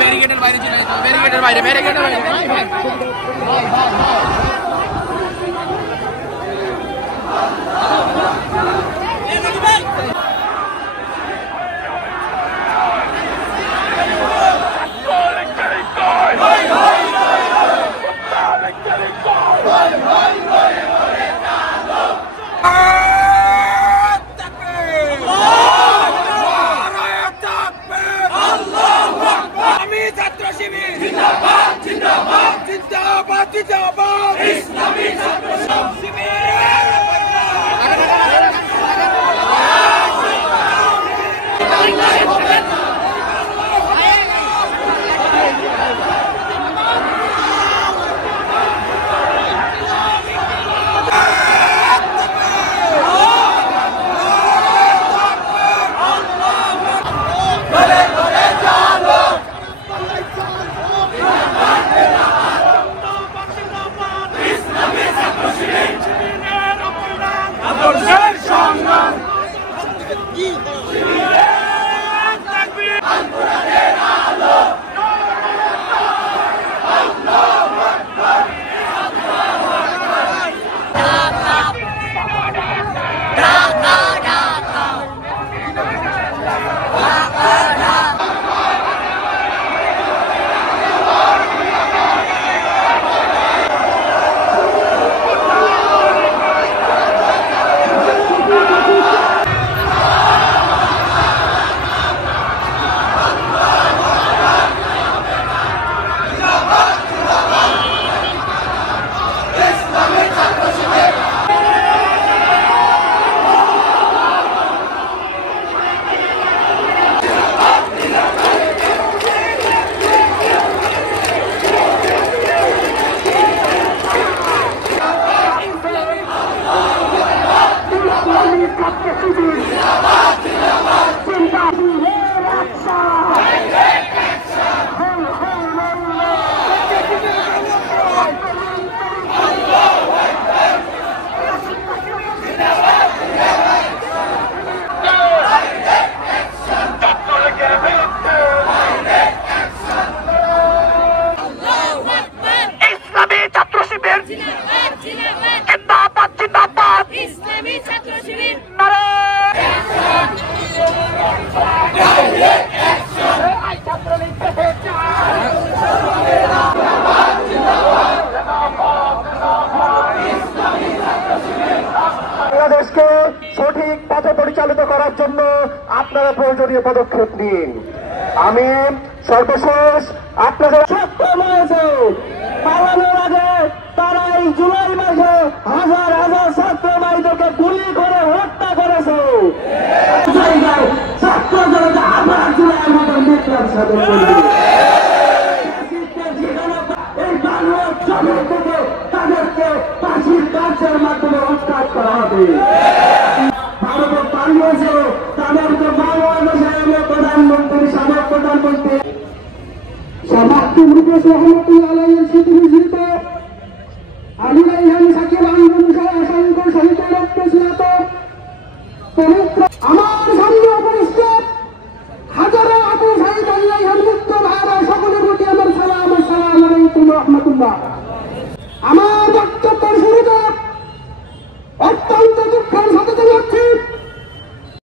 ব্যারিকেডের বাইরে চলে যেতে হবে, ব্যারিকেডের বাইরে, ব্যারিকেডের বাইরে। বাংলাদেশকে সঠিক পথে পরিচালিত করার জন্য আপনারা প্রয়োজনীয় পদক্ষেপ নিন। আমি সর্বশেষ আপনাদের পালানোর আগে তারা এই জুলাই মাসে হাজার হাজার ছাত্র ভাইদেরকে গুলি করে হত্যা করেছে। ছাত্র জনতা আবার জুলাইয়ের মতো বিপ্লব সাধন করবে। এই বাংলার জমিন থেকে তাদেরকে ফাঁসির কার্যের মাধ্যমে উৎখাত করা হবে। ভারতে পালিয়েছে তাদেরকে বাংলাদেশের প্রধানমন্ত্রী, সাবেক প্রধানমন্ত্রী সমাপ্তি মুকেশ রহমতুল্লাহ আলাইহির স্মৃতি বিজড়িত